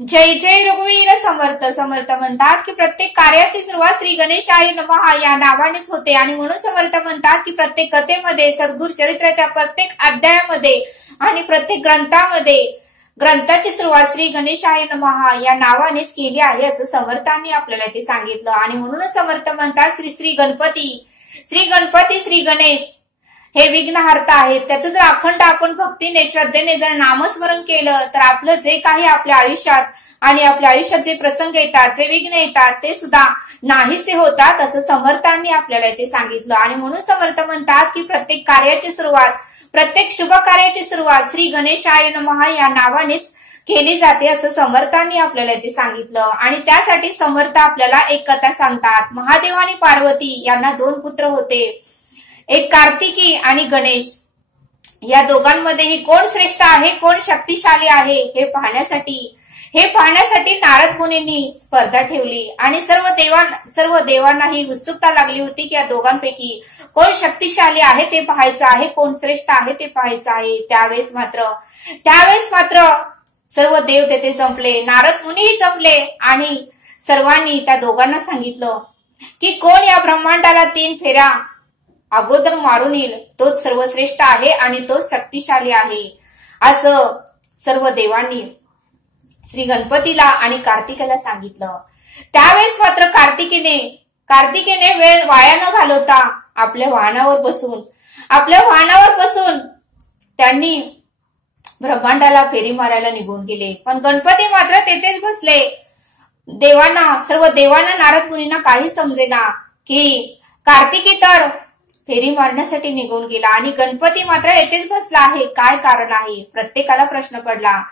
जय जय रघुवीर समर्थ समर्थ म्हणतात की प्रत्येक कार्याची सुरुवात श्री गणेशाय नमः या नावानेच होते आणि म्हणून समर्थ म्हणतात की प्रत्येक कथेमध्ये सद्गुरु चरित्राच्या प्रत्येक अध्यायामध्ये आणि प्रत्येक ग्रंथाची सुरुवात श्री गणेशाय नमः या नावानेच केली आहे असं समर्थांनी आपल्याला ते सांगितलं आणि म्हणूनच समर्थ म्हणतात श्री गणपती श्री गणेश हे विघ्नहर्ता आहेत। त्याचं जर अखंड आपण भक्तीने श्रद्धेने जर नामस्मरण केलं तर आपलं जे काही आपल्या आयुष्यात आणि आपल्या आयुष्यात जे प्रसंग येतात, जे विघ्न येतात ते सुद्धा नाहीसे होतात असं समर्थांनी आपल्याला ते सांगितलं आणि म्हणून समर्थ म्हणतात की प्रत्येक कार्याची सुरुवात, प्रत्येक शुभ कार्याची सुरुवात श्री गणेशाय नमः या नावानेच केली जाते असं समर्थांनी आपल्याला ते सांगितलं आणि त्यासाठी समर्थ आपल्याला एक कथा सांगतात। महादेव आणि पार्वती यांना 2 पुत्र होते, एक कार्तिकी आणि गणेश। या दोघांमध्येही कोण श्रेष्ठ आहे, कोण शक्तिशाली आहे हे पाहण्यासाठी नारद मुनींनी स्पर्धा ठेवली आणि सर्व देवांना ही उत्सुकता लागली होती की या दोघांपैकी कोण शक्तिशाली आहे ते पाहायचं आहे, कोण श्रेष्ठ आहे ते पाहायचं आहे। त्यावेळेस मात्र सर्व देव तेथे जमले, नारद मुनीही जमले आणि सर्वांनी त्या दोघांना सांगितलं की कोण या ब्रह्मांडाला 3 फेऱ्या अगोदर मारून येईल तोच सर्वश्रेष्ठ आहे आणि तोच शक्तिशाली आहे असं सर्व देवांनी श्री गणपतीला आणि कार्तिकेला सांगितलं। त्यावेळेस मात्र कार्तिकेने वेळ वाया न घालवता आपल्या वाहनावर बसून त्यांनी ब्रह्मांडाला फेरी मारायला निघून गेले। पण गणपती मात्र तेथेच बसले। सर्व देवांना नारद मुनींना काही समजेना की कार्तिकी तर फेरी मारण्यासाठी निघून गेला आणि गणपती मात्र येथेच बसला आहे, काय कारण आहे? प्रत्येकाला प्रश्न पडला।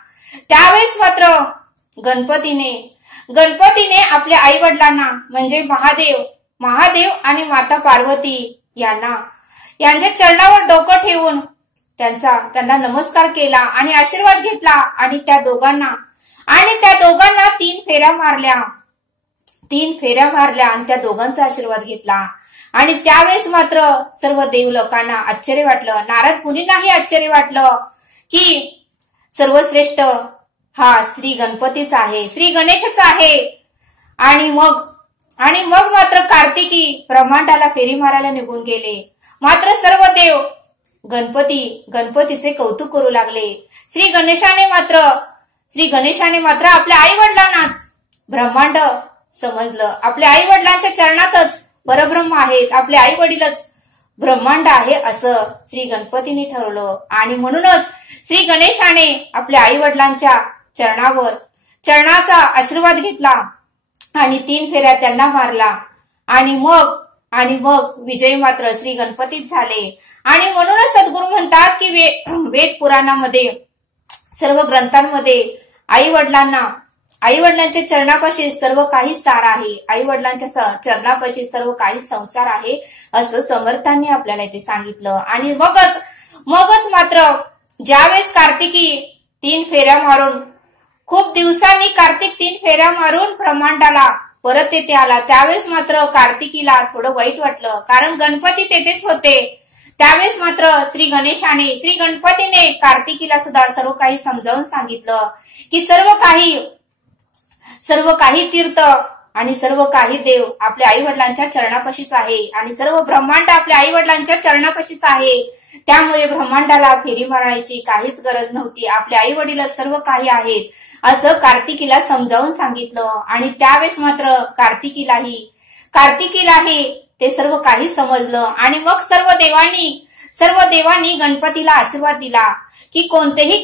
त्यावेळेस मात्र गणपतीने आपल्या आई वडिलांना म्हणजे महादेव आणि माता पार्वती यांच्या चरणावर डोकं ठेवून त्यांना नमस्कार केला आणि आशीर्वाद घेतला आणि त्या दोघांना 3 फेऱ्या मारल्या आणि त्या दोघांचा आशीर्वाद घेतला आणि त्यावेळेस मात्र सर्व देव लोकांना आश्चर्य वाटलं, नारद मुनींनाही आश्चर्य वाटलं की सर्वश्रेष्ठ हा श्री गणपतीच आहे, श्री गणेशच आहे। आणि मग मात्र कार्तिकी ब्रह्मांडाला फेरी मारायला निघून गेले। मात्र सर्व देव गणपतीचे कौतुक करू लागले। श्री गणेशाने मात्र आपल्या आई वडिलांनाच ब्रह्मांड समजलं, आपल्या आई वडिलांच्या चरणातच परब्रह्म आहेत, आपले आई वडीलच ब्रह्मांड आहे असं श्री गणपतीने ठरवलं आणि म्हणूनच श्री गणेशाने आपल्या आई वडिलांच्या चरणाचा आशीर्वाद घेतला आणि 3 फेऱ्या त्यांना मारला आणि मग विजय मात्र श्री गणपतीच झाले। आणि म्हणूनच सद्गुरू म्हणतात की वेद पुराणामध्ये सर्व ग्रंथांमध्ये आई वडिलांच्या चरणापाशी सर्व काही सार आहे, आई वडिलांच्या चरणापाशी सर्व काही संसार आहे असं समर्थांनी आपल्याला इथे सांगितलं। आणि मगच मात्र ज्यावेळेस कार्तिकी 3 फेऱ्या मारून खूप दिवसांनी कार्तिक 3 फेऱ्या मारून ब्रह्मांडाला परत येथे आला, त्यावेळेस मात्र कार्तिकीला थोडं वाईट वाटलं कारण गणपती तेथेच होते। त्यावेळेस मात्र श्री गणपतीने कार्तिकीला सुद्धा सर्व काही समजावून सांगितलं की सर्व काही तीर्थ आणि सर्व काही देव आपल्या आई वडिलांच्या चरणापाशीच आहे आणि सर्व ब्रह्मांड आपल्या आई वडिलांच्या चरणापाशीच आहे, त्यामुळे ब्रह्मांडाला फेरी मारण्याची काहीच गरज नव्हती, आपले आई वडील सर्व काही आहेत असं कार्तिकीला समजावून सांगितलं। आणि त्यावेळेस मात्र कार्तिकीलाही ते सर्व काही समजलं आणि मग सर्व देवांनी गणपतीला आशीर्वाद दिला की कोणतेही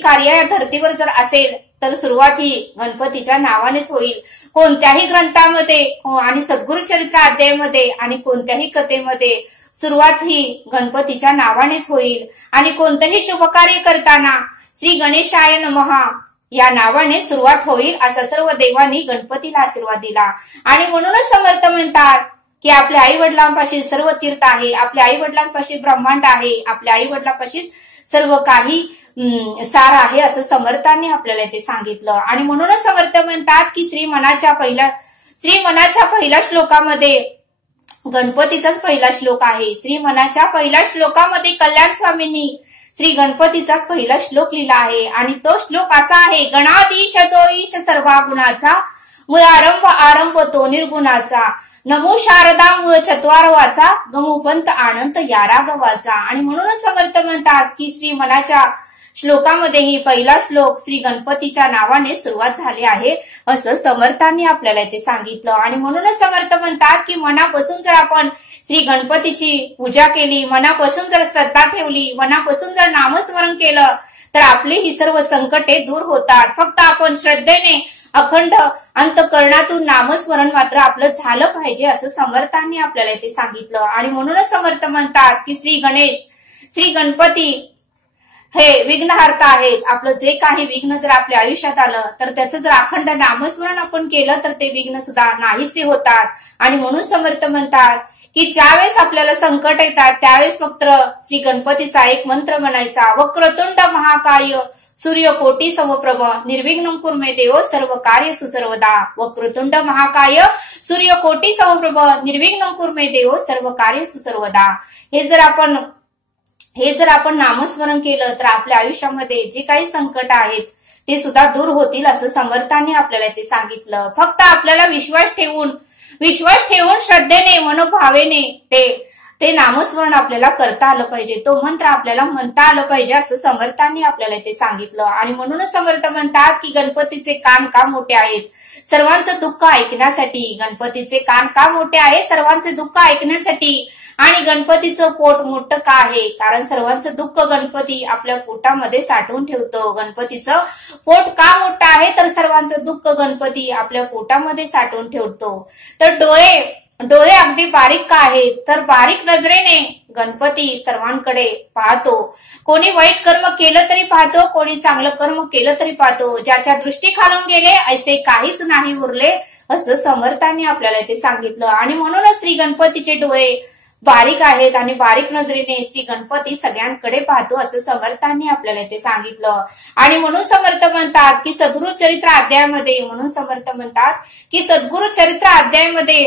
कार्य या धर्तीवर जर असेल तर सुरुवात ही गणपतीच्या नावानेच होईल। कोणत्याही ग्रंथामध्ये आणि सद्गुरु चरित्र अध्यायामध्ये आणि कोणत्याही कथेमध्ये सुरुवात ही गणपतीच्या नावानेच होईल आणि कोणतेही शुभ कार्य करताना श्री गणेशाय नमः या नावाने सुरुवात होईल असा सर्व देवांनी गणपतीला आशीर्वाद दिला। आणि म्हणूनच समर्थ म्हणतात की आपल्या आई वडिलांपाशी सर्व तीर्थ आहे, आपल्या आई वडिलांपाशी ब्रह्मांड आहे, आपल्या आई वडिलांपाशी सर्व काही सार आहे असं समर्थांनी आपल्याला ते सांगितलं। आणि म्हणूनच समर्थ म्हणतात की श्रीमनाच्या पहिल्या श्लोकामध्ये गणपतीचाच पहिला श्लोक आहे। श्रीमनाच्या पहिल्या श्लोकामध्ये कल्याण स्वामींनी श्री गणपतीचा पहिला श्लोक लिहिला आहे आणि तो श्लोक असा आहे, गणाधीश जो ईश सर्वा गुणाचा, मूळ आरंभ तो निर्गुणाचा, नमो शारदा मूळ चत्वारवाचा, गमुपंत आनंद यारा भवाचा. आणि म्हणूनच समर्थ म्हणतात की श्री मनाच्या श्लोकामध्येही पहिला श्लोक श्री गणपतीच्या नावाने सुरुवात झाली आहे असं समर्थांनी आपल्याला इथे सांगितलं. आणि म्हणूनच समर्थ म्हणतात की मनापासून जर आपण श्री गणपतीची पूजा केली, मनापासून जर श्रद्धा ठेवली, मनापासून जर नामस्मरण केलं तर आपली ही सर्व संकटे दूर होतात. फक्त आपण श्रद्धेने अखंड अंतःकरणातून नामस्मरण मात्र आपलं झालं पाहिजे असं समर्थांनी आपल्याला इथे सांगितलं. आणि म्हणूनच समर्थ म्हणतात की श्री गणेश, श्री गणपती हे विघ्नहर्ता आहेत. आपलं जे काही विघ्न जर आपल्या आयुष्यात आलं तर त्याचं जर अखंड नामस्मरण आपण केलं तर ते विघ्न सुद्धा नाहीसे होतात. आणि म्हणून समर्थ म्हणतात की ज्यावेळेस आपल्याला संकट येतात त्यावेळेस फक्त श्री गणपतीचा एक मंत्र म्हणायचा, वक्रतुंड महाकाय सूर्यकोटी समप्रभ निर्विघ्नं कुरु मे देव सर्व कार्येषु सर्वदा. वक्रतुंड महाकाय सूर्यकोटी समप्रभ निर्विघ्नं कुरु मे देव सर्व कार्येषु सर्वदा. हे जर आपण नामस्मरण केलं तर आपल्या आयुष्यामध्ये जे काही संकट आहेत ते सुद्धा दूर होतील असं समर्थांनी आपल्याला ते सांगितलं. फक्त आपल्याला विश्वास ठेवून श्रद्धेने मनोभावेने ते नामस्मरण आपल्याला करता आलं पाहिजे, तो मंत्र आपल्याला म्हणता आलं पाहिजे असं समर्थांनी आपल्याला ते सांगितलं. आणि म्हणूनच समर्थ म्हणतात की गणपतीचे कान का मोठे आहेत, सर्वांचं दुःख ऐकण्यासाठी. गणपतीचे कान का मोठे आहेत, सर्वांचे दुःख ऐकण्यासाठी. आणि गणपतीचं पोट मोठं का आहे, कारण सर्वांचं दुःख गणपती आपल्या पोटामध्ये साठवून ठेवतो. गणपतीचं पोट का मोठं आहे, तर सर्वांचं दुःख गणपती आपल्या पोटामध्ये साठवून ठेवतो. तर डोळे अगदी बारीक का आहेत, तर बारीक नजरेने गणपती सर्वांकडे पाहतो. कोणी वाईट कर्म केलं तरी पाहतो, कोणी चांगलं कर्म केलं तरी पाहतो. ज्याच्या दृष्टी खालून गेले असे काहीच नाही उरले असं समर्थांनी आपल्याला ते सांगितलं. आणि म्हणूनच श्री गणपतीचे डोळे बारीक आहेत आणि बारीक नजरेने श्री गणपती सगळ्यांकडे पाहतो असं समर्थांनी आपल्याला ते सांगितलं. आणि म्हणून समर्थ म्हणतात की सद्गुरु चरित्र अध्यायामध्ये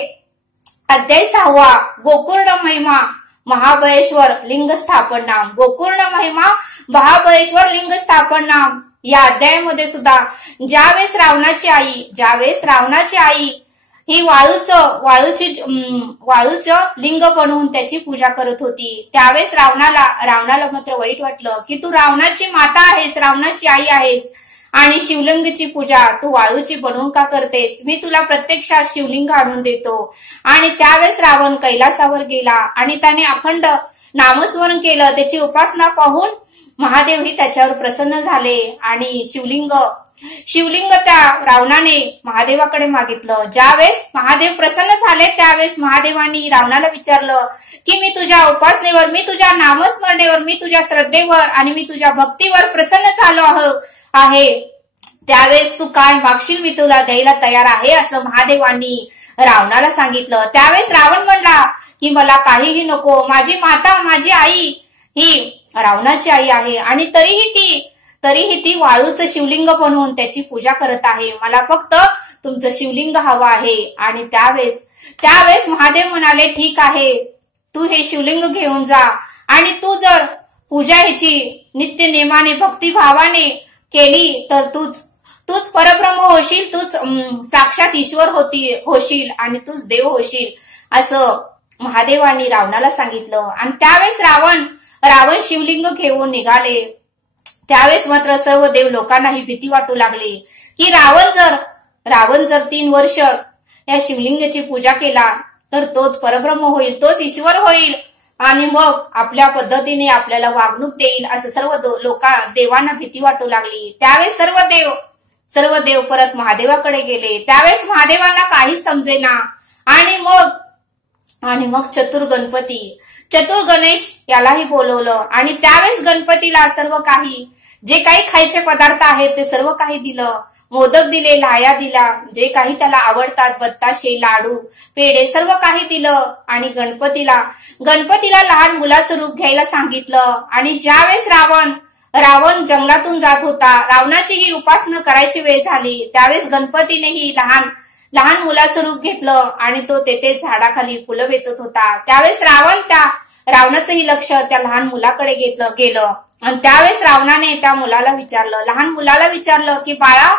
अध्याय 6 गोकर्ण महिमा महाबळेश्वर लिंग स्थापन नाम. गोकर्ण महिमा महाबळेश्वर लिंग स्थापन नाम या अध्यायामध्ये सुद्धा ज्यावेळेस रावणाची आई ही वाळूचं लिंग बनवून त्याची पूजा करत होती, त्यावेळेस रावणाला मात्र वाईट वाटलं की तू रावणाची माता आहेस, रावणाची आई आहेस आणि शिवलिंगाची पूजा तू वाळूची बनवून का करतेस, मी तुला प्रत्यक्षात शिवलिंग आणून देतो. आणि त्यावेळेस रावण कैलासावर गेला आणि त्याने अखंड नामस्मरण केलं. त्याची उपासना पाहून महादेवही त्याच्यावर प्रसन्न झाले आणि शिवलिंग त्या रावणाने महादेवाकडे मागितलं. ज्यावेळेस महादेव प्रसन्न झाले त्यावेळेस महादेवांनी रावणाला विचारलं की मी तुझ्या उपासनेवर, मी तुझ्या नामस्मरणेवर, मी तुझ्या श्रद्धेवर आणि मी तुझ्या भक्तीवर प्रसन्न झालो आहे, त्यावेळेस तू काय मागशील मी तुला द्यायला तयार आहे असं महादेवांनी रावणाला सांगितलं. त्यावेळेस रावण म्हणला की मला काहीही नको, माझी माता, माझी आई ही रावणाची आई आहे आणि तरीही ती वाळूचं शिवलिंग बनवून त्याची पूजा करत आहे, मला फक्त तुमचं शिवलिंग हवं आहे. आणि त्यावेळेस महादेव म्हणाले ठीक आहे, तू हे शिवलिंग घेऊन जा आणि तू जर पूजा ह्याची नित्य नेमाने भक्तिभावाने केली तर तूच परब्रह्म होशील, तूच साक्षात ईश्वर होशील आणि तूच देव होशील असं महादेवांनी रावणाला सांगितलं. आणि त्यावेळेस रावण शिवलिंग घेऊन निघाले. त्यावेळेस मात्र सर्व देव लोकांनाही भीती वाटू लागली की रावण जर 3 वर्ष या शिवलिंगाची पूजा केला तर तोच परब्रह्म होईल, तोच ईश्वर होईल आणि मग आपल्या पद्धतीने आपल्याला वागणूक देईल असं सर्व देवांना भीती वाटू लागली. त्यावेळेस सर्व देव परत महादेवाकडे गेले. त्यावेळेस महादेवांना काहीच समजेना आणि मग चतुर गणेश यालाही बोलवलं आणि त्यावेळेस गणपतीला सर्व काही जे काही खायचे पदार्थ आहेत ते सर्व काही दिलं. मोदक दिले, लाह्या दिल्या, जे काही त्याला आवडतात बत्ताशे, लाडू, पेढे सर्व काही दिलं. आणि गणपतीला लहान मुलाचं रूप घ्यायला सांगितलं. आणि ज्यावेळेस रावण जंगलातून जात होता, रावणाची ही उपासना करायची वेळ झाली, त्यावेळेस गणपतीनेही लहान मुलाचं रूप घेतलं आणि तो तेथे झाडाखाली फुलं वेचत होता. त्यावेळेस रावणाचंही लक्ष त्या लहान मुलाकडे गेलं आणि त्यावेळेस रावणाने त्या मुलाला विचारलं, लहान मुलाला विचारलं की बाळा,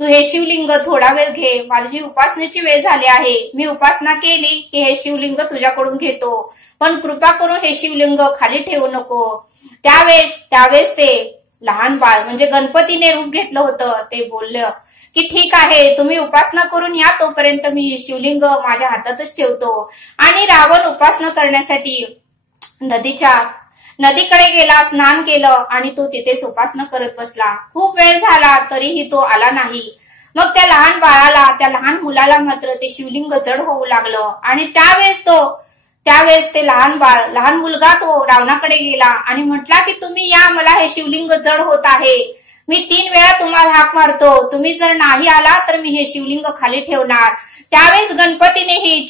तू हे शिवलिंग थोडा वेळ घे, माझी उपासनेची वेळ झाली आहे, मी उपासना केली की हे शिवलिंग तुझ्याकडून घेतो, पण कृपा करून हे शिवलिंग खाली ठेवू नको. त्यावेळेस ते लहान बाळ म्हणजे गणपतीने रूप घेतलं होतं, ते बोललं की ठीक आहे, तुम्ही उपासना करून या, तोपर्यंत मी शिवलिंग माझ्या हातातच ठेवतो. आणि रावण उपासना करण्यासाठी नदीकडे गेला, स्नान केलं आणि तो तिथेच उपासना करत बसला. खूप वेळ झाला तरीही तो आला नाही. मग त्या लहान मुलाला मात्र ते शिवलिंग जड होऊ लागलं. आणि त्यावेळेस ते लहान मुलगा तो रावणाकडे गेला आणि म्हटला की तुम्ही या, मला हे शिवलिंग जड होत आहे, मी 3 वेळा तुम्हाला हाक मारतो, तुम्ही जर नाही आला तर मी हे शिवलिंग खाली ठेवणार. त्यावेळेस गणपतीनेही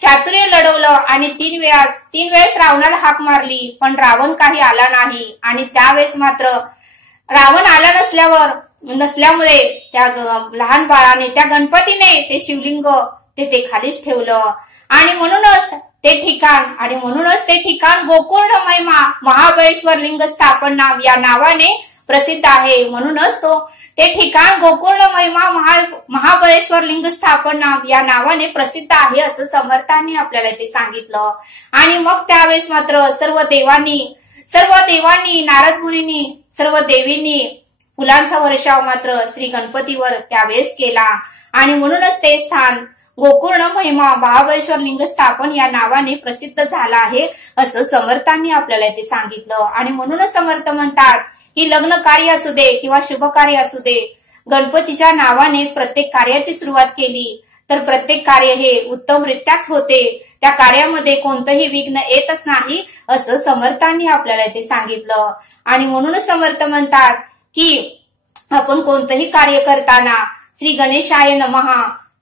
चातुर्य लढवलं आणि 3 वेळेस रावणाला हाक मारली, पण रावण काही आला नाही. आणि त्यावेळेस मात्र रावण आला नसल्यामुळे त्या लहान बाळाने, त्या गणपतीने ते शिवलिंग ते खालीच ठेवलं. आणि म्हणूनच ते ठिकाण गोकर्ण महिमा महाबळेश्वर लिंग स्थापन नाम या नावाने प्रसिद्ध आहे. म्हणूनच ते ठिकाण गोकर्ण महिमा महाबळेश्वर लिंग स्थापन नाम या नावाने प्रसिद्ध आहे असं समर्थांनी आपल्याला ते सांगितलं. आणि मग त्यावेळेस मात्र सर्व देवांनी नारद मुनींनी, सर्व देवींनी फुलांचा वर्षाव मात्र श्री गणपतीवर त्यावेळेस केला. आणि म्हणूनच ते स्थान गोकर्ण महिमा महाबळेश्वर लिंग स्थापन या नावाने प्रसिद्ध झाला आहे असं समर्थांनी आपल्याला ते सांगितलं. आणि म्हणूनच समर्थ म्हणतात की लग्न कार्य असू दे किंवा शुभ कार्य असू दे, गणपतीच्या नावाने प्रत्येक कार्याची सुरुवात केली तर प्रत्येक कार्य हे उत्तमरित्याच होते, त्या कार्यामध्ये कोणतंही विघ्न येतच नाही असं समर्थांनी आपल्याला ते सांगितलं. आणि म्हणूनच समर्थ म्हणतात की आपण कोणतंही कार्य करताना श्री गणेशाय नमः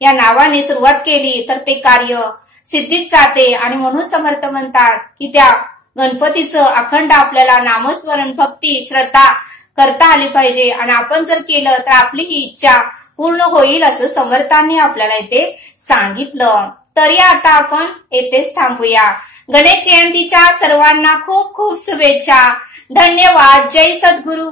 या नावाने सुरुवात केली तर ते कार्य सिद्धीत जाते. आणि म्हणून समर्थ म्हणतात की त्या गणपतीचं अखंड आपल्याला नामस्मरण, भक्ती, श्रद्धा करता आली पाहिजे. आणि आपण जर केलं तर आपली ही इच्छा पूर्ण होईल असं समर्थांनी आपल्याला इथे सांगितलं. तरी आता आपण येथेच थांबूया. गणेश जयंतीच्या सर्वांना खूप खूप शुभेच्छा. धन्यवाद. जय सद्गुरू.